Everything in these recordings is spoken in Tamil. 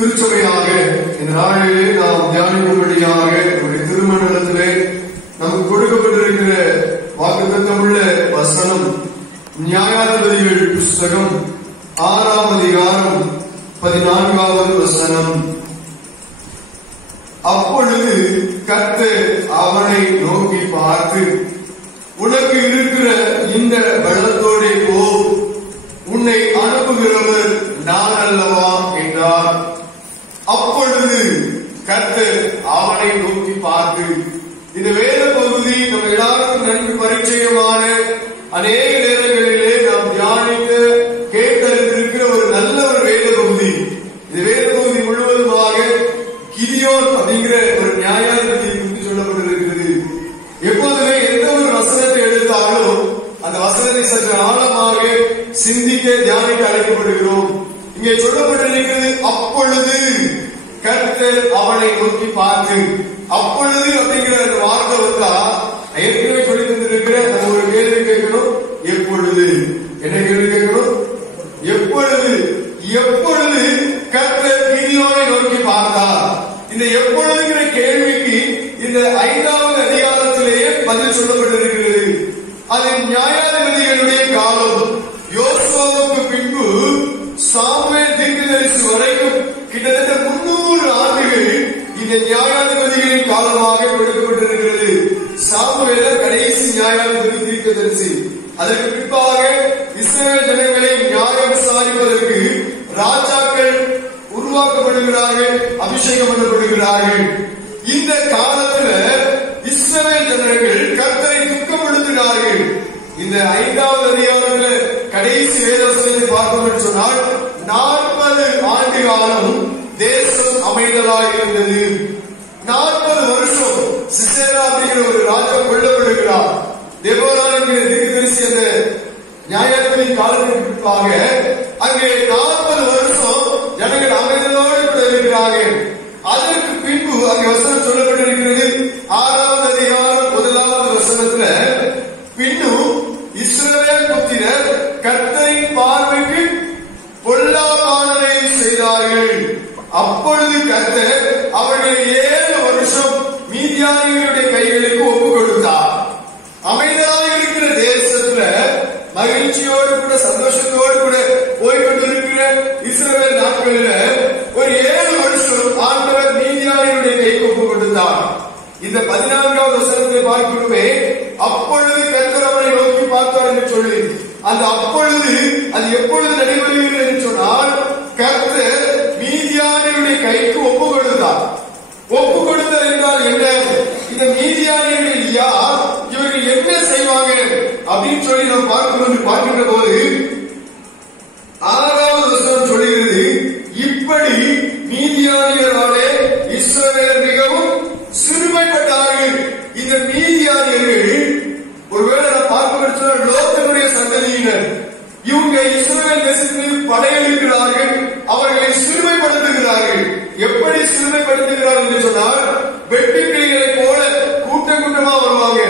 திருச்சபையாக இந்த நாளிலே நாம் தியானிக்கும்படியாக திருமணத்திலே நமக்கு கொடுக்கப்பட்டிருக்கிற வாக்குத்தத்தமுள்ள வசனம் நியாயாதிபதிகள் புஸ்தகம் 6ஆம் அதிகாரம் 14வது வசனம். அப்பொழுது கர்த்தர் அவனை நோக்கி பார்த்து, உனக்கு இருக்கிற இந்த வெள்ளத்தோடே போ, உன்னை அனுப்புகிறவர் நான் அல்லவா என்றார். அப்பொழுது கர்த்தர் அவனை நோக்கி பார்த்து, இந்த வேத பகுதி நம்ம எல்லாருக்கும் நன்கு பரிச்சயமான அநேக நேரங்களிலே நாம் தியானித்து கேட்டிருக்கிற ஒரு நல்ல ஒரு வேத பகுதி. இந்த வேத பகுதி முழுவதுமாக கிதியோன் அப்படிங்கிற ஒரு நியாயாதிபதியை குறித்து சொல்லப்பட்டிருக்கிறது. எப்போதுமே எந்த ஒரு வசனத்தை எடுத்தாலும் அந்த வசனத்தை சற்று ஆழமாக சிந்திக்க தியானிக்க அழைக்கப்படுகிறோம். இங்கே சொல்லப்பட்டிருக்கிறது அப்பொழுது கர்த்தர் அவனை நோக்கி பார்த்து. அப்பொழுது அப்படிங்கிற அந்த வார்த்தை வந்தா ஏற்கனவே சொல்லி தந்திருக்கிற நம்ம ஒரு கேள்வி கேட்கணும். எப்பொழுது? என்ன கேள்வி கேட்கணும்? எப்பொழுது? எப்பொழுது கர்த்தர் கிதியோனை நோக்கி பார்த்தார்? இந்த எப்பொழுதுங்கிற கேள்விக்கு இந்த 5வது அதிகாரத்திலேயே பதில் சொல்லப்பட்டிருக்கிறது. அது நியாயாதிபதிகளுடைய காலம். யோசுவாவுக்கு பின்பு சாமுவேல் தீர்க்கதரிசி வரைக்கும் கிட்டத்தட்ட 300 ஆண்டுகள் இந்த நியாயாதிபதிகளின் காலமாக கொடுக்கப்பட்டிருக்கிறது. சாமுவேல கடைசி நியாயாதிபதி தீர்க்கதரிசி. அதற்கு பின்பாக இஸ்ரவேல் ஜனங்களை நியாயம் விசாரிப்பதற்கு ராஜாக்கள் உருவாக்கப்படுகிறார்கள், அபிஷேகம் பண்ணப்படுகிறார்கள். இந்த காலத்துல இஸ்ரவேல் ஜனங்கள் கர்த்தரை துக்கப்படுத்தினார்கள். இந்த 5வது அதிகாரத்தில் கடைசி வேதவசனத்தை பார்த்தோம் என்று சொன்னால் 40 ஆண்டு காலம் தேசம் அமைதலாக இருந்தது. 40 வருஷம் சிசேரா அப்படிங்கிற ஒரு ராஜா கொல்லப்படுகிறார். தெபோரா என்கிற தீர்க்கதரிசி அந்த நியாயாதிபதி காலத்திற்காக அங்கே 40 வருஷம் ஜனங்கள் அமைதலோடு கூட இருக்கிறார்கள். அதற்கு பின்பு அங்கே வசனம் சொல்லப்பட்டிருக்கிறது. 6வது அதிகாரம் 1வது வசனத்துல, பின்னும் இஸ்ரவேல் புத்திரர் கர்த்தரின் பார்வைக்கு பொல்லாப்பானதை செய்தார்கள். அப்பொழுது கர்த்தர் அவர்களை 7 வருஷம் மீதியானியருடைய கைகளுக்கு ஒப்பு கொடுத்தார். அமைதலாக இருக்கிற தேசத்துல மகிழ்ச்சியோடு கூட சந்தோஷத்தோடு கூட போய்கொண்டிருக்கிற இஸ்ரவேல் நாட்களில் ஒரு 7 வருஷம் ஆண்டவர் மீதியானியருடைய கைக்கு ஒப்பு கொடுத்தார். இந்த 14வது வசனத்தை பார்க்கிறோமே, அப்பொழுது கர்த்தர் அவனை நோக்கி பார்த்தார் என்று சொல்லி, அந்த அப்பொழுது அது எப்பொழுது நடைபெறுகிறது என்று சொன்னால், கர்த்தர் மீதியானியருடைய கைக்கு ஒப்பு கொடுத்தார். ஒப்பு கொடுத்தார் என்றால் என்ன? இந்த மீதியானியர்கள் யார், இவர்கள் என்ன செய்வாங்க அப்படின்னு சொல்லி நாம் பார்க்கின்ற போது 6வது வசனம் சொல்லுகிறது, இப்படி மீதியானியராலே இஸ்ரவேல் மிகவும் சிறுமைப்பட்டார்கள். இந்த மீதியானியர்கள் ஒருவேளை நான் பார்க்க லோத்தினுடைய சந்ததியினர். இவங்க இஸ்ரவேல் தேசத்தில் படையெடுக்கிறார்கள், அவர்களை சிறுமைப்படுத்துகிறார்கள். எப்படி சிறுமைப்படுத்துகிறார்கள் என்று சொன்னால், வெட்டி கிளிகளை போல கூட்டம் கூட்டமா வருவாங்க.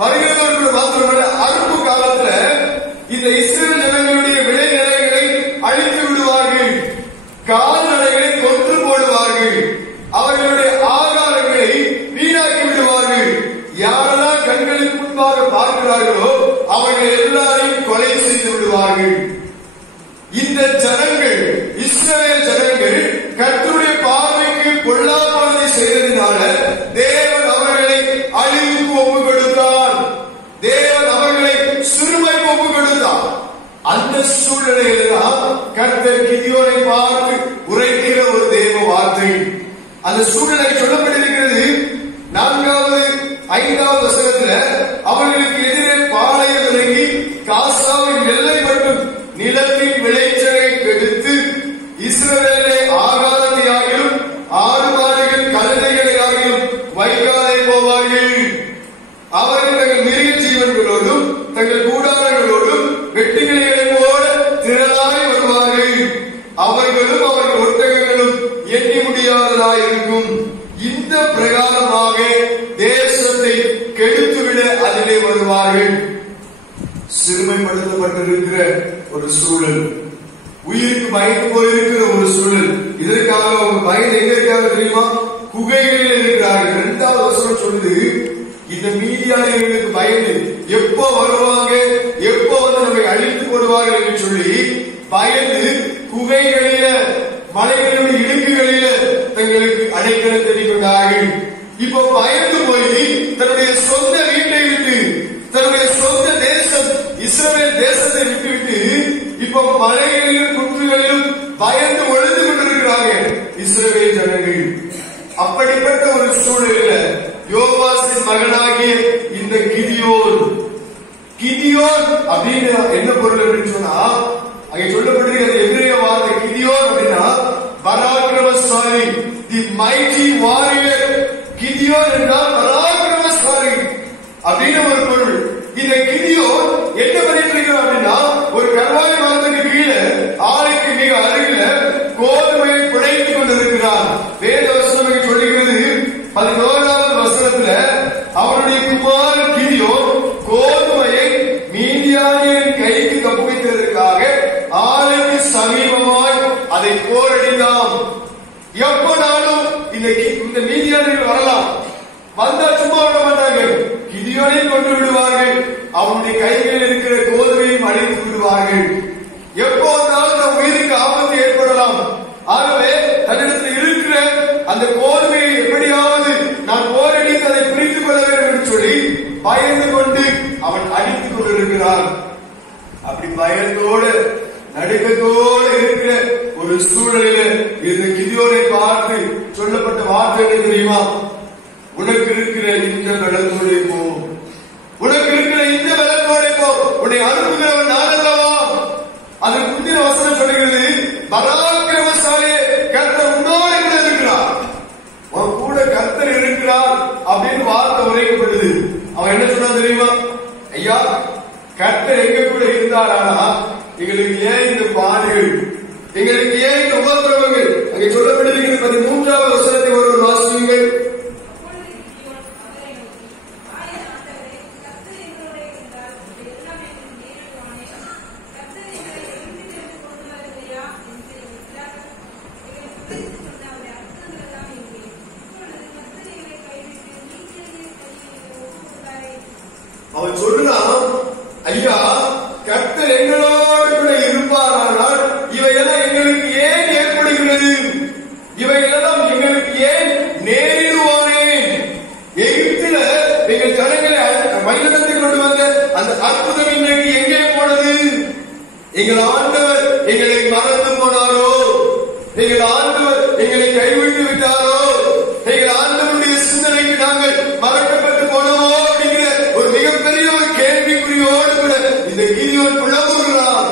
வருகிறவர்கள் மாத்திரமல்ல, அறுப்பு காலத்துல இந்த இஸ்ரவேல் ஜனங்களுடைய விளை நிலைகளை அழித்து விடுவார்கள், கால்நடைகளை கொன்று போடுவார்கள், அவர்களுடைய ஆகாரங்களை வீணாக்கி விடுவார்கள். யாரெல்லாம் கண்களுக்கு முன்பாக பார்க்கிறார்களோ அவர்கள் எல்லாரையும் கொலை செய்து விடுவார்கள். இந்த ஜனங்கள், இஸ்ரவேல் ஜனங்கள் கர்த்தருடைய பார்வைக்கு பொல்லாப்பானதை செய்ததினால தேவன் அவர்களை அழிவுக்கு ஒப்பு கொடுத்தார். தேவன் அவர்களை சிறுமைக்கு ஒப்பு கொடுத்தார். அந்த சூழ்நிலையில்தான் கர்த்தர் கிதியோனை பார்த்து உரைக்கிற ஒரு தேவ வார்த்தை. அந்த சூழ்நிலை சொல்லப்பட்டிருக்கிறது 4வது 5வது வசனத்துல, அவர்களுக்கு எதிரே பாளையம் இறங்கி காசாவின் எல்லை மட்டும் நிலத்தின் விளைச்சலை கெடுத்து இஸ்ரவேலை ஆகாரத்தை ஆகியும் ஆடு மாடுகள் கழுதைகளை ஆகியும் வைக்காதே போவார்கள். அவர்கள் தங்கள் மிருக ஜீவன்களோடும் தங்கள் கூடாரங்களோடும் வெட்டுக்கிளைகளை போல திரளாய் வருவார்கள். அவர்களும் அவர்கள் ஒட்டகங்களும் எண்ணி முடியாததாயிருக்கும். இந்த பிரகாரமாக தேசத்தை கெடுத்துவிட அதிலே வருவார்கள். சிறுமைப்படுத்தப்பட்டிருக்கிற ஒரு சூழல், உயிருக்கு பயந்து போயிருக்கிற ஒரு சூழல். இதற்காக அவங்க பயந்து எங்க இருக்காங்க தெரியுமா? குகைகளில் இருக்கிறார்கள். 2வது வசனம் சொல்லுது, இந்த மீதியானியர்களுக்கு பயந்து எப்போ வருவாங்க, எப்போ வந்து நம்மை அழித்து போடுவார்கள் என்று சொல்லி பயந்து குகைகளில, மலைகளுடைய இடுக்குகளில தங்களுக்கு அடைக்கலம் தெரிவிக்கிறார்கள். இப்போ பயந்து போய் தன்னுடைய சொந்த வீட்டை விட்டு, தன்னுடைய சொந்த தேசம் இஸ்ரவேல் தேசத்தை விட்டுவிட்டு இப்போ மலைகளிலும் குன்றுகளிலும் பயந்து ஒழிந்து கொண்டிருக்கிறார்கள் இஸ்ரவேல் ஜனங்கள். அப்படிப்பட்ட ஒரு சூழலில் யோவாசின் மகனாகிய இந்த கிதியோன் அப்படின்னு என்ன பொருள் அப்படின்னு சொன்னா, அங்கே சொல்லப்பட்டிருக்கிற எபிரேய வார்த்தை கிதியோன் அப்படின்னா பராக்கிரமசாலி, தி மைட்டி வாரியர். கிதியோன் என்றால் பராக்கிரமசாலி அப்படின்னு ஒரு பொருள். இந்த கிதியோன் என்ன பண்ணிட்டு இருக்கிறார் அப்படின்னா, ஒரு கர்வாலி மரத்துக்கு கீழே ஆலைக்கு மிக அருகில கோதுமையை புடைத்துக் கொண்டிருக்கிறார். வேத வசனம் சொல்லுகிறது 11வது வசனத்துல, அவருடைய குமாரன் கிதியோன் கோதுமையை மீதியானியரின் கைக்கு தப்புவித்ததற்காக ஆலைக்கு சமீபமாய் அதை போரடித்தான். எப்போனாலும் இந்த மீதியானியர்கள் வரலாம், வந்தா சும்மா விட மாட்டாங்க, கிதியோனை கொண்டு விடுவார்கள், அவனுடைய கைகளில் இருக்கிற கோதுமையும் அழித்து விடுவார்கள். எப்போ வந்தாலும் நம் உயிருக்கு ஆபத்து ஏற்படலாம். ஆகவே தன்னிடத்தில் இருக்கிற அந்த கோதுமையை எப்படியாவது நான் போரடித்து அதை பிரித்துக் கொள்ள வேண்டும் என்று சொல்லி பயந்து கொண்டு அவன் அடித்துக் கொண்டிருக்கிறான். அப்படி பயத்தோடு நடுக்கத்தோடு இருக்கிற ஒரு சூழலில் இந்த கிதியோனை பார்த்து சொல்லப்பட்ட வார்த்தை என்ன தெரியுமா? உனக்கு இருக்கிற இந்த பலத்தோடு போ, உனக்கு இருக்கிற இந்த பலத்தோடு போ, உன்னை அனுப்புகிறவன் நான் அல்லவா? அதற்கு முந்தின வசனம் சொல்கிறது, பராக்கிரமசாலியே கர்த்தர் உன்னோடு கூட இருக்கிறார், உன் கூட கர்த்தர் இருக்கிறார் அப்படின்னு வார்த்தை உரைக்கப்பட்டது. அவன் என்ன சொன்னா தெரியுமா? ஐயா, கர்த்தர் எங்க கூட இருந்தாரானா எங்களுக்கு ஏன் இந்த பாடுகள், எங்களுக்கு ஏன் இந்த உபத்திரவங்கள்? அங்கே சொல்லப்பட்டிருக்கிறது 13வது வசனத்தை ஒரு வாசியுங்கள். அவன் சொல்றான், ஐயா, கர்த்தர் எங்களோடு கூட இருப்பாரானால் இவையெல்லாம் எங்களுக்கு ஏன் ஏற்படுகிறது, இவையெல்லாம் எங்களுக்கு ஏன் நேரிடுவானே? எகிப்தில எங்கள் ஜனங்களை மைதானத்தை கொண்டு வந்த அந்த அற்புதம் இன்றைக்கு எங்கே போனது? எங்கள் ஆண்டவர் எங்களை மறந்து போனாரோ? எங்கள் ஆண்டவர் எங்களை கைவிட்டு விட்டாரோ? எங்கள் ஆண்டவருடைய சிந்தனைக்கு நாங்கள் மறக்கப்பட்டு போனோமோ அப்படிங்கிற ஒரு மிகப்பெரிய ஒரு கேள்விக்குறியோடு கூட இந்த கிதியோன் புலம்புகிறார்.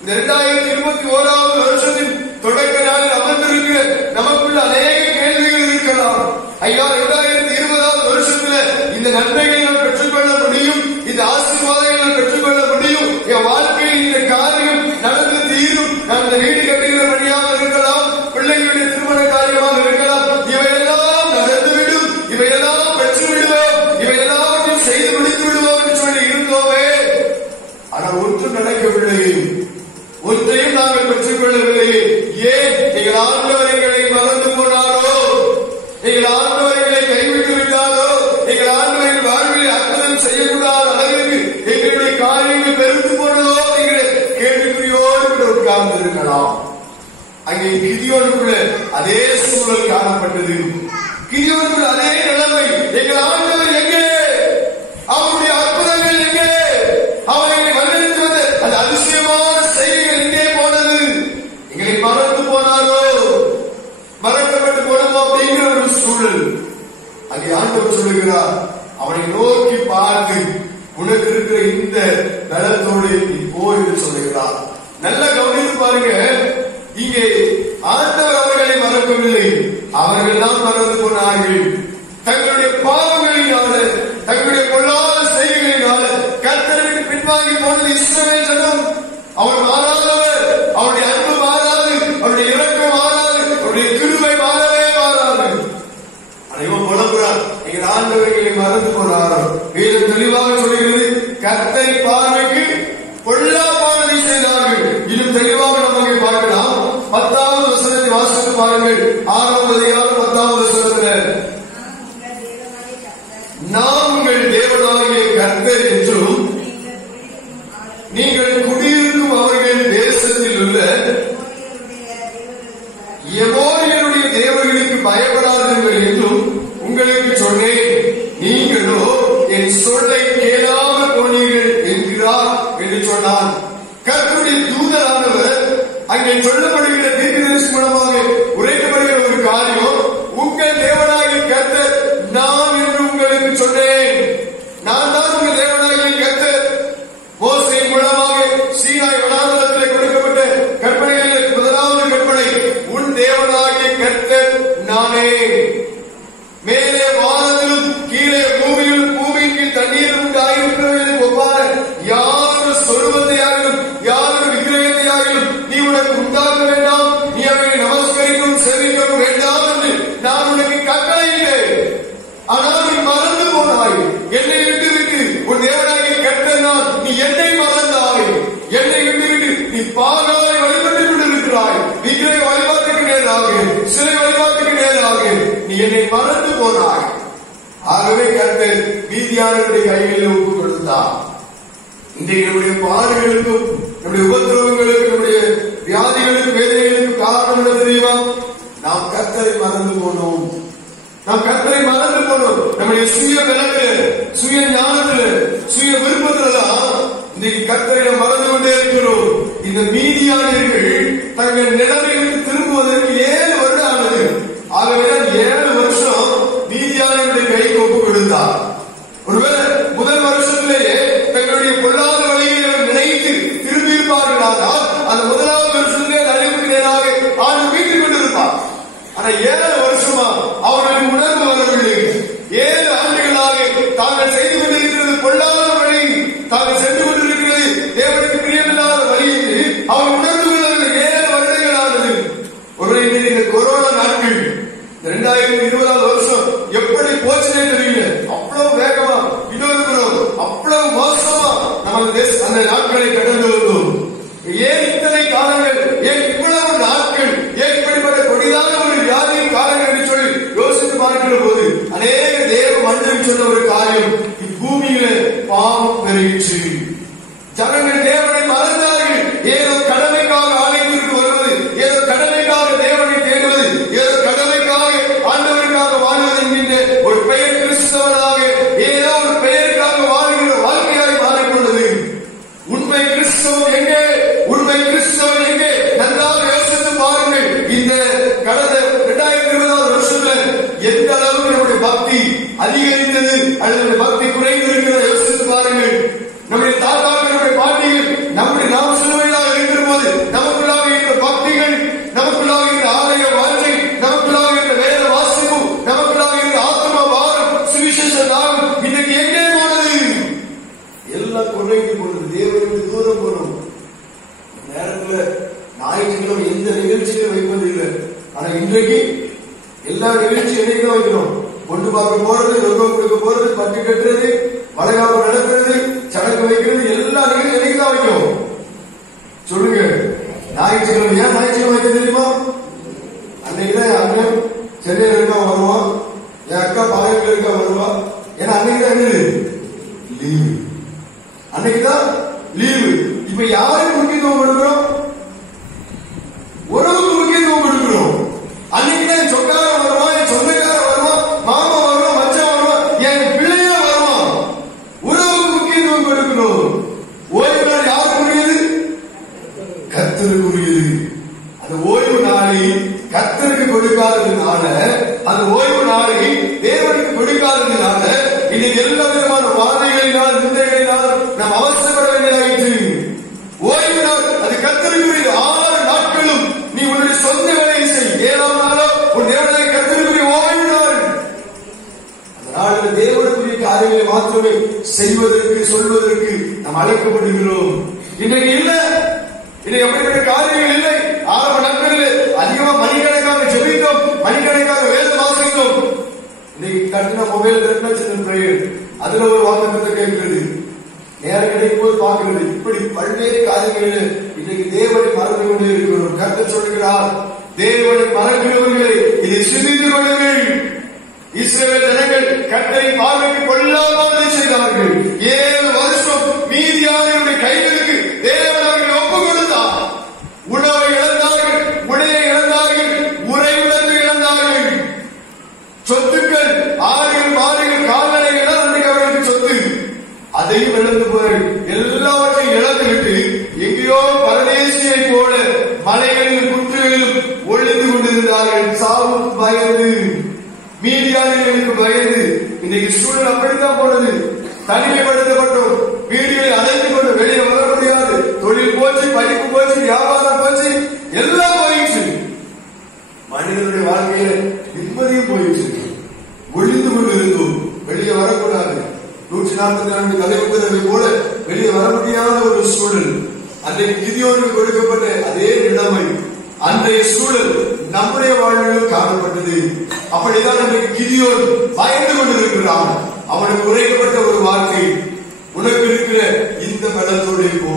இந்த 2021வது வருஷத்தின் தொடக்க நாளில் அமர்ந்திருக்கிற நமக்குள்ள அநேக கேள்விகள் இருக்கலாம். ஐயா, 2020வது வருஷத்துல இந்த நன்மைகளை நான் பெற்றுக்கொள்ள முடியும், இந்த ஆசீர்வாதங்களை நான் பெற்றுக்கொள்ள முடியும், என் வாழ்க்கையில் இந்த காரியம் நடந்து தீரும், நான் இந்த வீடு கட்டுகிற பணியாக இருக்கலாம், பிள்ளைகளுடைய திருமண காரியமாக இருக்கலாம், இவையெல்லாம் நடந்துவிடும், இவையெல்லாம் பெற்று விடுவோம், இவையெல்லாம் செய்து முடித்து விடுவோம் என்று சொல்லி இருந்தோமே. ஆனால் ஒன்றும் நடக்கவில்லை, ஒன்றையும் நாங்கள் பெற்றுக் கொள்ளவில்லை. ஏன்? எங்கள் ஆண்டவர் எங்களை மறந்து போனாரோ? எங்கள் ஆண்டவர் எங்களை கைவிட்டு விட்டாரோ? எங்கள் ஆண்டவரின் வாழ்வில் அற்புதம் செய்யக்கூடாத அளவிற்கு எங்களுடைய காரியங்கள் பெருத்து போனதோ என்கிற கேள்விக்குறியோடு கூட உட்கார்ந்து இருக்கலாம். அங்கே கிதியோனுக்குள்ள அதே சூழல் காணப்பட்டது. கிதியோனுக்குள்ள அதே நிலைமை. எங்கள் ஆண்டவர் எங்கே? அவருடைய அற்புதங்கள் எங்கே? அவரை வல்லெடுத்து வந்த அந்த அதிசயமான செய்திகள் எங்கே போனது? எங்களை மறந்து போனாரோ, மறக்கப்பட்டு போனதோ அப்படிங்கிற ஒரு சூழல். அங்கே ஆண்டவர் சொல்லுகிறார், அவனை நோக்கி பார்த்து உனக்கு இருக்கிற இந்த பலத்தோடு நீ போ என்று சொல்லுகிறார். நல்லா கவனித்து பாருங்க, இங்கே ஆண்டவர் அவர்களை மறக்கவில்லை, அவர்கள் தான் மறந்து போனார்கள். தங்களுடைய பாவங்களினால, தங்களுடைய பொல்லாத செய்திகளினால கர்த்தருக்கு பின்வாங்கி போனது இஸ்ரவேல் ஜனம். அவர் மாறாதவர், அவருடைய அன்பு மாறாது, அவருடைய இரக்கம் மாறாது, அவருடைய கிருபை மாறவே மாறாது. அனைவரும் புலம்புறார், எங்கள் ஆண்டவர்களை மறந்து போனாரோ? வேதம் தெளிவாக சொல்கிறது, கர்த்தரை பார்வைக்கு பொல்லாப்பானதை செய்தார்கள். இன்னும் தெளிவாக நமக்கு பார்க்கலாம். 10வது வசனத்தை வாசித்து வாசித்து பாருங்கள். 6வது அதிகாரம் 10வது வசனத்துல, நான் உங்கள் தேவனாகிய கர்த்தர் என்றும் நீங்கள் குடியிருக்கும் அவர்கள் தேசத்தில் உள்ள எமோரியருடைய தேவர்களுக்கு பயப்படாதீர்கள் என்றும் உங்களுக்கு சொன்னேன். நீங்களோ என் சொல்லை கேளாமல் போனீர்கள் என்கிறார் என்று சொன்னார். கர்த்தருடைய தூதரானவர் அங்கே சொல்லப்படுகிற தீர்க்கதரிசி மூலமாக உரைக்கப்படுகிற ஒரு காரியம், உங்கள் தேவனாகிய கர்த்தர் நான் என்று உங்களுக்கு சொன்னேன். நான் தான் உங்கள் தேவனாகிய கர்த்தர். மோசே மூலமாக சீனாய் வனாந்தரத்தில் கொடுக்கப்பட்ட கற்பனைகளில் முதலாவது கற்பனை, உன் தேவனாகிய கர்த்தர் நானே. மேலே வானத்திலும் கீழே பூமியிலும் பூமிக்கு தண்ணீர் உண்டாயிருக்கிறவர்களுக்கு ஒப்பான யாரொரு சொருபத்தையாகிலும் யாரொரு விக்கிரகத்தையாகிலும் நீ உனக்கு உண்டாக வேண்டாம், நீ அவரை நமஸ்கரிக்கவும் சேவிக்கவும் வேண்டாம் என்று நான் உனக்கு கட்டளையிட்டேன். ஆனால் நீ மறந்து போனாய், என்னை விட்டுவிட்டு உன் தேவனாகிய கர்த்தர் நான், நீ என்னை மறந்தாய். என்னை விட்டுவிட்டு நீ பாகாலை வழிபட்டுக் கொண்டிருக்கிறாய். விக்கிரக வழிபாட்டுக்கு நேராக, சிலை வழிபாட்டுக்கு நேராக நீ என்னை மறந்து போனாய். ஆகவே கர்த்தர் மீதியானவருடைய கைகளில் ஒப்புக் கொடுத்தார். இன்றைக்கு நம்முடைய பாடுகளுக்கும் நம்முடைய உபத்திரவங்களுக்கும் நம்முடைய வியாதிகளுக்கும் வேதனைகளுக்கும் காரணம் என்ன தெரியுமா? நாம் கர்த்தரை மறந்து போனோம். நாம் கர்த்தரை மறந்து போனோம். நம்முடைய சுய பலத்தில, சுய ஞானத்தில, சுய விருப்பத்தில்தான் இன்றைக்கு கர்த்தரை மறந்து கொண்டே இருக்கிறோம். இந்த மீதியானவர்கள் தங்கள் நிலைமைக்கு திரும்புவதற்கு 7 வருடம் ஆனது. ஆகவே 7 வருஷம் மீதியானவருடைய கைக்கு ஒப்புக் கொடுத்தார். ஒருவேளை முதல் வருஷத்திலேயே தங்களுடைய பொல்லாத வழியை நினைத்து திரும்பியிருப்பார்களானால் அந்த முதலாவது வருஷத்திலே அழிவுக்கு நேராக ஆண்டு மீட்டுக் கொண்டிருப்பார். ஆனா 7 வருஷமா அவர்களுக்கு உணர்வு வரவில்லை. 7 ஆண்டுகளாக தாங்கள் செய்து கொண்டிருக்கிறது பொல்லாத வழி, தாங்கள் சென்று கொண்டிருக்கிறது தேவனுக்கு பிரியமில்லாத வழி என்று அவர் உணர்ந்து கொள்ளவில்லை. 7 வருடங்கள் ஆனது. ஒருவரை இந்த கொரோனா நாட்கள் 2020 வருஷம் எப்படி போச்சுனே தெரியல. அவ்வளவு வேகமா இன்னொரு அவ்வளவு மோசமா நமது அந்த நாட்களை கடந்து வந்தோம். ஏன் இத்தனை காலங்கள், ஏன் இவ்வளவு நாட்கள், ஏன் இப்படிப்பட்ட கொடிதான ஒரு வியாதி காலங்கள் என்று சொல்லி யோசித்து பார்க்கிற போது அநேக தேவ மனிதன் சொன்ன ஒரு காரியம், இப்பூமியில பாவம் பெருகிச்சு. ஜனங்கள் தேவனை மறந்தார்கள். ஏதோ கடமைக்காக ஆலயத்திற்கு வருவது, ஏதோ கடமைக்காக தேவனை தேடுவது, ஏதோ கடமைக்காக ஆண்டவருக்காக வாழ்வது என்கின்ற ஒரு பெயர் கிறிஸ்தவனாக, ஏதோ ஒரு பெயருக்காக வாழ்கிற வாழ்க்கையாக மாறிக்கொண்டது. உண்மை கிறிஸ்தவம் எங்கே? உண்மை கிறிஸ்தவம் எங்கே? நன்றாக யோசித்து பாருங்கள். இந்த கடந்த 2020 வருஷத்துல எந்த அளவுக்கு நம்முடைய பக்தி அதிகரித்தது அல்லது பக்தி குறைந்து இருக்கிறத யோசித்து பாருங்கள். நம்முடைய தாத்தாக்கள், நம்முடைய பாட்டிகள், நம்முடைய நாம் சிலுவையாக இருக்கிற போது நமக்குள்ளாக இருக்கிற பக்திகள், நமக்குள்ளாக இருக்கிற ஆலய வாழ்க்கை, நமக்குள்ளாக இருக்கிற வேத வாசிப்பு, நமக்குள்ளாக இருக்கிற ஆத்ம பாரம், சுவிசேஷ தாகம் இன்னைக்கு எங்கே போனது? எல்லாம் குறைந்து போனது. தேவனுக்கு தூரம் போனோம். நேரத்துல ஞாயிற்றுக்கிழமை எந்த நிகழ்ச்சியும் வைப்பது இல்லை. ஆனா இன்றைக்கு எல்லா நிகழ்ச்சியும் என்னைக்கு வைக்கிறோம்? கொண்டு பார்க்க போறது, ரொக்கம் கொடுக்க போறது, பட்டு கட்டுறது, வளைகாப்பு நடக்கிறது, சடங்கு வைக்கிறது, எல்லா நிகழ்ச்சியும் என்னைக்கு தான் வைக்கிறோம்? சொல்லுங்க. ஞாயிற்றுக்கிழமை ஏன் ஞாயிற்றுக்கிழமை வைக்க தெரியுமா? அன்னைக்குதான் அண்ணன் சென்னையில் இருக்கா வருவான், என் அக்கா பாளையத்தில் இருக்கா வருவா. ஏன்னா அன்னைக்குதான் என்னது? லீவு. அன்னைக்குதான் லீவு. இப்ப யாருக்கு முக்கியத்துவம் கொடுக்கிறோம்? உறவுக்கு முக்கியத்துவம் கொடுக்கிறோம். அன்னைக்குதான் சொக்காரன் வருவான், என் சொந்தக்காரன் வருவான், மாமா வருவான், மச்சான் வருவான், என் பிள்ளையா வருவான். உறவுக்கு முக்கியத்துவம் கொடுக்கிறோம். ஓய்வு நாள் யாருக்குரியது? கர்த்தருக்குரியது. அந்த ஓய்வு நாளை கர்த்தருக்கு கொடுக்காததுனால, அந்த ஓய்வு நாளை தேவனுக்கு கொடுக்காததுனால இன்னைக்கு எல்லா விதமான வாதைகளினால், நிந்தைகளினால் நாம் அவசரப்பட வேண்டியதாயிற்று. ஓய்வு நாள் அது கர்த்தருக்குரிய 6 நாட்களும் நீ உன்னுடைய சொந்த வேலையை செய். 7ஆம் நாளோ உன் தேவனை கர்த்தருக்குரிய ஓய்வு நாள். அந்த நாளில் தேவனுக்குரிய காரியங்களை மாத்திரமே செய்வதற்கு, சொல்வதற்கு நாம் அழைக்கப்படுகிறோம். இன்றைக்கு இல்லை. இன்னைக்கு எப்படிப்பட்ட காரியங்கள் இல்லை. ஆரம்ப நாட்களில் அதிகமா மணிக்கணக்காக ஜெபித்தோம், மணிக்கணக்காக வேதம் வாசித்தோம். இன்னைக்கு கட்டின மொபைல் தட்டின அதுல ஒரு வாக்குத்தத்தை கேட்கிறது, நேரம் கிடைக்கும் போது பார்க்கிறது. இப்படி பல்வேறு காரியங்களில் இன்னைக்கு தேவனை மறந்து கொண்டே இருக்கிறோம். கர்த்தர் சொல்கிறார், தேவனை மறக்கிறவர்களே, இதை சிந்தித்துக் கொள்ளுங்கள். இஸ்ரவேல் ஜனங்கள் கர்த்தரின் பார்வைக்கு கொள்ளாததை செய்தார்கள். 7 வருஷம் மீதியானவருடைய கைகளுக்கு தேவன் அவர்களை ஒப்புக் கொடுத்தார். உணவை இழந்தார்கள், உடையை இழந்தார்கள், உறைவிடத்தை இழந்தார்கள். சொத்துக்கள், ஆறுகள், மாறுகள், கால்நடைகள் அன்றைக்கு அவர்களுக்கு சொத்து, அதையும் இழந்து போய் எல்லாவற்றையும் இழந்துவிட்டு எங்கேயோ பரதேசியை போல மலைகளிலும் குன்றுகளிலும் ஒளிந்து கொண்டிருந்தார்கள். சாவுக்கு பயந்து, மீதியானவர்களுக்கு பயந்து. இன்றைக்கு சூழல் அப்படித்தான் போனது. தனிமைப்படுத்தப்பட்டோம், வீடுகளை அடைத்துக் கொண்டு வெளியே வர முடியாது. தொழில் போச்சு, படிப்பு போச்சு, வியாபாரம் போச்சு, எல்லாம் போயிடுச்சு. மனிதனுடைய வாழ்க்கையில நிம்மதியும் போயிடுச்சு. ஒளிந்து கொண்டு இருந்தோம், வெளியே வரக்கூடாது. 144 தலைமுறை போல வெளியே வர முடியாத ஒரு சூழல். அன்றைக்கு கிதியோனுக்கு கொடுக்கப்பட்ட அதே நிலைமை, அன்றைய சூழல் நம்முடைய வாழ்விலும் காணப்பட்டது. அப்படிதான் அன்றைக்கு கிதியோன் பயந்து கொண்டிருக்கிறான். அவனுக்கு உரைக்கப்பட்ட ஒரு வார்த்தை, உனக்கு இருக்கிற இந்த பலத்தோடு போ.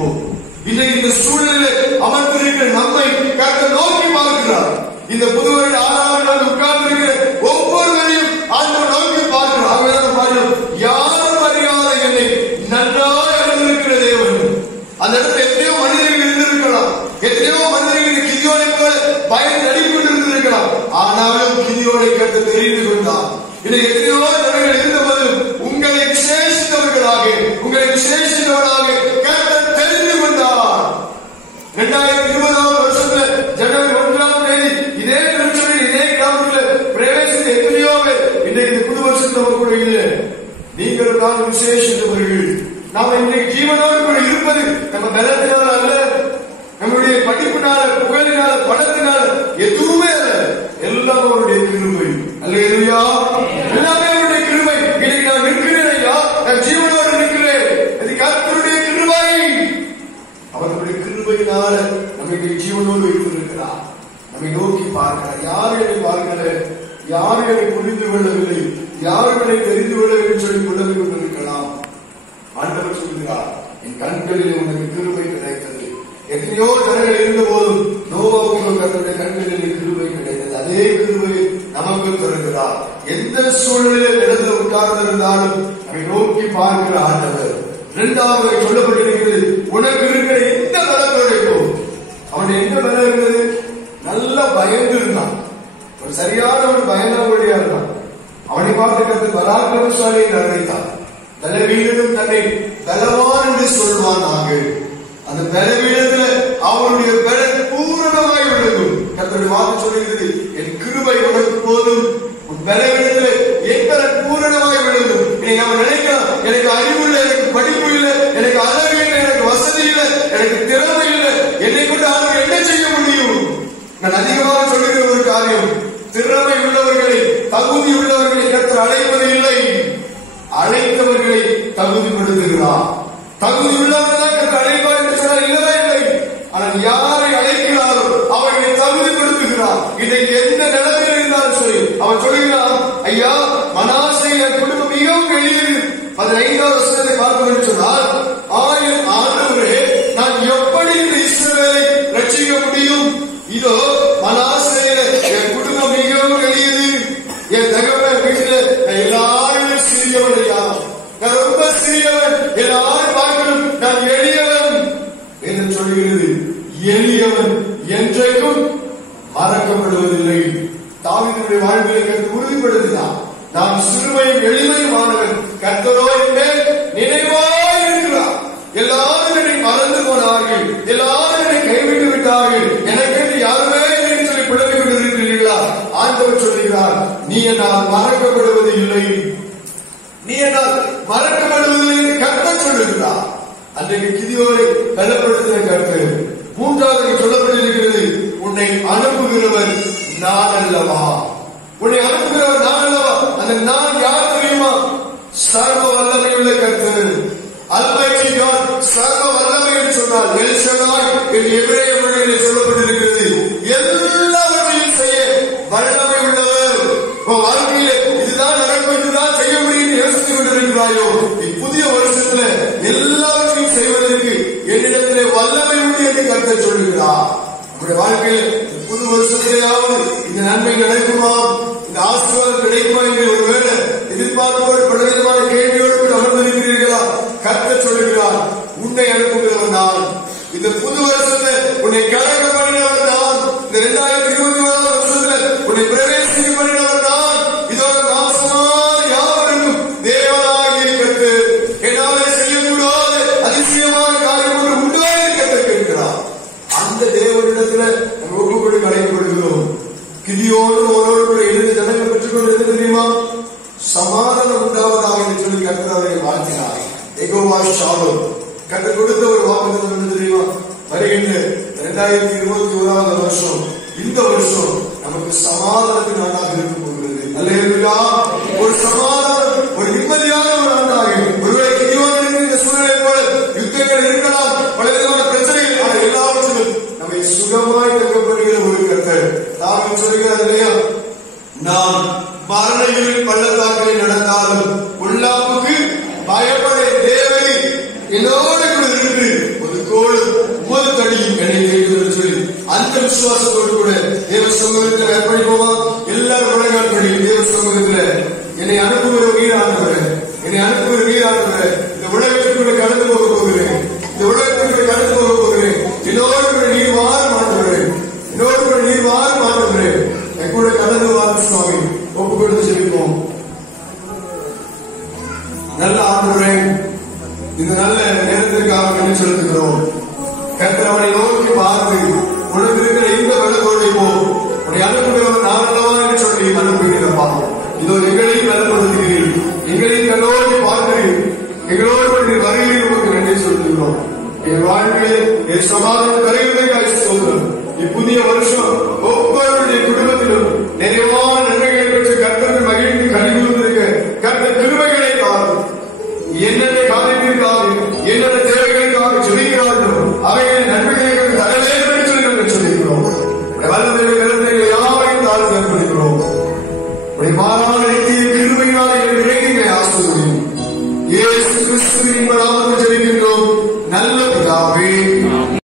இன்றைக்கு இந்த சூழலில் அமர்ந்திருக்கிற நம்மை கர்த்தர் நோக்கி பார்க்கிறார். இந்த புதுவருட 6ஆம் நாள் உட்கார்ந்து இருக்கிற ஒவ்வொருவரையும் ஆண்டவர் நோக்கி பார்க்கிறார். யாரும் அறியாத என்னை நன்றாய் அறிந்திருக்கிற தேவன். அந்த இடத்துல எத்தனையோ மனிதர்கள் இருந்திருக்கலாம், எத்தனையோ மனிதர்கள் கிதியோனை போல பயந்து நடிக்கொண்டிருந்திருக்கலாம். ஆனாலும் கிதியோனை கர்த்தர் தெரிந்து கொண்டார். இன்னைக்கு எத்தனையோ ஜனங்கள் இருந்தபோதும் உங்களை விசேஷித்தவர்களாக, உங்களை விசேஷித்தவர்களாக கர்த்தர் தெரிந்து கொண்டார். 2020ஆம் வருஷத்துல ஜனவரி 1ஆம் தேதி இதே நிமிஷத்தில் இதே கிராமத்தில் பிரவேசித்த எத்தனையோ பேர் இன்றைக்கு இந்த புது வருஷம் நம்ம கூட இல்லை. நீங்கள் தான் விசேஷித்தவர்கள். நாம இன்றைக்கு ஜீவனோடு கூட இருப்பது நம்ம பலத்தினால அல்ல, நம்முடைய படிப்பினால, புகழினால, பணத்தினால எதுவுமே அல்ல. எல்லாம் அவருடைய கிருபை. அல்லேலூயா. எல்லாமே அவருடைய கிருபை. இன்னைக்கு நான் இருக்கிறேன் ஐயா, நான் ஜீவனோடு இருக்கிறேன், அது கர்த்தருடைய கிருபை. அவருடைய கிருபையினால நமக்கு ஜீவனோடு வைத்திருக்கிறார். நம்மை நோக்கி பார்க்கிறார். யாரும் என்னை பார்க்கல, யாரும் என்னை புரிந்து கொள்ளவில்லை, யாரும் என்னை தெரிந்து கொள்ளவில்லை சொல்லி கொண்டு கொண்டிருக்கலாம். ஆண்டவர் சொல்கிறார், என் கண்களில் உனக்கு கிருபை கிடைத்தது. எத்தனையோ ஜனங்கள் இருந்த போதும் நோவாவுக்கு கர்த்தருடைய கண்களில் கிருபை கிடைத்தது. அதே கிருபை நமக்கு தருகிறார். எந்த சூழலில் இடத்துல உட்கார்ந்திருந்தாலும் நம்மை நோக்கி பார்க்கிற ஆண்டவர். 2வது சொல்லப்பட்டிருக்கிறது, உனக்கு இருக்கிற இந்த பலத்தோடு. அவனுடைய எந்த பலம் இருந்தது? நல்ல பயந்து இருந்தான். ஒரு சரியான ஒரு பயந்தாவடியா இருந்தான். அவனை பார்த்து கர்த்தர் பராக்கிரமசாலி என்று அழைத்தார். பலவீனனும் தன்னை பலவான் என்று சொல்வானாக. அந்த பலவீனத்தில் அவனுடைய பலன் பூரணமாய் விளங்கும். கர்த்தருடைய வாக்கு சொல்லுகிறது, என் கிருபை உனக்கு போதும், உன் பலவீனத்தில் என் பலன் பூரணமாய் விளங்கும். இன்னைக்கு அவன் நினைக்கிறான், எனக்கு அறிவு இல்லை, எனக்கு படிப்பு இல்லை, எனக்கு அழகு இல்லை, எனக்கு வசதி இல்லை, எனக்கு திறமை இல்லை, என்னை கொண்டு அவர்கள் என்ன செய்ய முடியும்? நான் அதிகமாக சொல்லுகிற ஒரு காரியம், திறமை உள்ளவர்களை, தகுதி உள்ளவர்களை கர்த்தர் அழைப்பது இல்லை, அழைத்தவர்களை தகுதிப்படுத்துகிறார். தகுதி உள்ளவர்கள் கர்த்தர் அழைப்பார் என்று சொன்னால் இல்லவே இல்லை. ஆனால் யாரை அழைக்கிறாரோ அவர்களை தகுதிப்படுத்துகிறார். இன்றைக்கு எந்த நிலைமையில் இருந்தாலும் சரி, அவன் சொல்லுகிறான், ஐயா மனாசே என் குடும்பம் மிகவும் எளியது. 15வது வசனத்தை பார்ப்போம் என்று சொன்னால், ஆண்டவரே நான் எப்படி இந்த இஸ்ரவேலை ரட்சிக்க முடியும்? இதோ மனாசேயில என் குடும்பம் மிகவும் எளியது. என் தகவல் வீட்டில் நான் எல்லாரும் சிறியவன் ஐயா, நான் ரொம்ப சிறியவன், எல்லாரும் பார்க்கணும் நான் எளியவன் என்று சொல்கிறது. எளியவன் என்றைக்கும் மறக்கப்படுவதில்லை. தாவீதுடைய வாழ்விலை கர்த்தர் உறுதிப்படுத்தினார். நான் சிறுமையும் எளிமையுமானவன், கர்த்தரோ என்மேல் நினைவாய் இருக்கிறார். எல்லாரும் என்னை மறந்து போனார்கள், எல்லாரும் என்னை கைவிட்டு விட்டார்கள், எனக்கு யாருமே என்று சொல்லி புலம்பிக் கொண்டிருக்கிறீர்களா? ஆண்டவர் சொல்கிறார், நீ என்னால் மறக்கப்படுவது இல்லை, நீ என்னால் மறக்கப்படுவதில்லை என்று கர்த்தர் சொல்லுகிறார். அன்றைக்கு கிதியோனை பலப்படுத்தின கர்த்தர். 3வது சொல்லப்பட்டிருக்கிறது, உன்னை அனுப்புகிறவர் நான் அல்லவா? உன்னை அனுப்புகிறவர் நான் அல்லவா? அந்த நான் யார் தெரியுமா? சர்வ வல்லமை உள்ள கர்த்தர். அல்மைட்டி காட், சர்வ வல்லமை என்று சொன்னால் எல் ஷடாய் என்று எபிரேய மொழியில் சொல்லப்பட்டிருக்கிறது. எல்லாவற்றையும் செய்ய வல்லமை உள்ளவர். வாழ்க்கையில இதுதான் நடக்கும், இதுதான் செய்ய முடியும் யோசித்துக் கொண்டிருக்கிறாயோ, புதிய வருஷத்துல எல்லாவற்றையும் செய்வதற்கு என்னிடத்திலே வல்லமை உண்டு என்று கர்த்தர் சொல்லுகிறார். நம்முடைய வாழ்க்கையில் புது வருஷத்திலேயா காரியங்கள் நடக்குமா, இந்த ஆசீர்வாதம் கிடைக்குமா என்று ஒருவேளை எதிர்பார்ப்போடு பலவிதமான கேள்வியோடு அமர்ந்திருக்கிறீர்களா? கர்த்தர் சொல்லுகிறார், உன்னை அனுப்புகிறவன் நான். இந்த புது வருஷத்துல உன்னை கடக்க பண்ணினவர் நான். இந்த 2021 வருஷத்துல உன்னை பிரவேசிக்க பண்ணினவர் நான். இதோட நாசமான யாவருக்கும் தேவனாகிய கர்த்தர் என்னாலே செய்யக்கூடாத அதிசயமான காரியம் ஒன்று உண்டோ என்று கர்த்தர் கேட்கிறார். அந்த தேவனிடத்துல நம்ம ஒப்பு கொடுக்க அழைக்கப்படுகிறோம். கிதியோடு ஓரோடு கூட எழுதி ஜனங்கள் பெற்றுக்கொண்டு எது தெரியுமா? சமாதானம் உண்டாவதாக என்று சொல்லி கர்த்தர் அவரை வாழ்த்தினார். யெகோவா ஷாலோம். கர்த்தர் கொடுத்த ஒரு வாக்குத்தத்தம் என்ன தெரியுமா? வருகின்ற 2021 வருஷம், இந்த வருஷம் நமக்கு சமாதானத்தின் ஆண்டாக இருக்க போகிறது. அல்லேலூயா. ஒரு சமாதானம், ஒரு நிம்மதியான ஒரு ஆண்டாக. ஒருவேளை கிதியோடு இந்த சூழ்நிலை போல யுத்தங்கள் இருக்கலாம், பல விதமான பிரச்சனைகள், ஆனால் எல்லாவற்றிலும் நம்மை சுகமாய் தக்கப்படுகிற ஒரு கர்த்தர். தாவீது சொல்கிறார் இல்லையா, நான் மரண இருளின் பள்ளத்தாக்கில் நடந்தாலும் பொல்லாப்புக்கு பயப்படேன், தேவனே என்னோடு கூட இருந்து ஒரு கோடு உமது தடியும் என்னை கேட்கிறது சொல்லி அந்த விசுவாசத்தோடு கூட தேவ சமூகத்தில் அர்ப்பணிப்போமா? எல்லாரும் உலகாட்படி தேவ சமூகத்தில் என்னை அனுப்புகிற நீரானவர், என்னை அனுப்புகிற நீரானவர், இந்த உலகத்திற்குள்ள கடந்து போக போகிறேன், இந்த உலகத்திற்குள்ள கடந்து போக போகிறேன், என்னோடு கூட நீர் வார மாற்றுகிறேன், என்னோடு கூட நீர் வார மாற்றுகிறேன், என் கூட கடந்து வார சுவாமி. ஒப்பு கொடுத்து செல்வோம். நல்ல ஆண்டவரே, இந்த நல்ல நேரத்திற்காக நன்றி செலுத்துகிறோம். கர்த்தர் அவனை நோக்கி பார்த்து, உனக்கு இருக்கிற இந்த வெள்ளத்தோடை போ, உன்னை அனுப்புகிறவன் நான் அல்லவா என்று சொல்லி அனுப்புகிறப்பா. இதோ எங்களையும் நலப்படுத்துகிறீர், எங்களையும் கண்ணோக்கி பார்க்கிறீர், எங்களோடு நீ வருகிறீர். உங்களுக்கு நன்றி செலுத்துகிறோம். என் வாழ்க்கையை என் சமாதானம் தருகிறதைக்காக சொல்கிறோம். இப்புதிய வருஷம் ஒவ்வொருடைய குடும்பத்திலும் நிறைவான நன்மைகளை பெற்று கர்த்தருக்கு மகிழ்ந்து கழிவுறுந்திருக்க கர்த்தர் கிருபைகளை தாரும். என்னென்ன காரியங்களுக்காக, என்னென்ன தேவைகளுக்காக சொல்லுகிறார்களோ அவைகளை நன்மைகளை தர வேண்டும் என்று சொல்லி நாங்கள் சொல்லிக்கிறோம். வல்லமைகளை யாரையும் தாழ்ந்து ஏற்படுகிறோம். மாறான நித்திய கிருபையினால் எங்களை ஆசிர்வதியும். இயேசு கிறிஸ்துவின் நாமத்தில் ஜெபிக்கின்றோம் நல்ல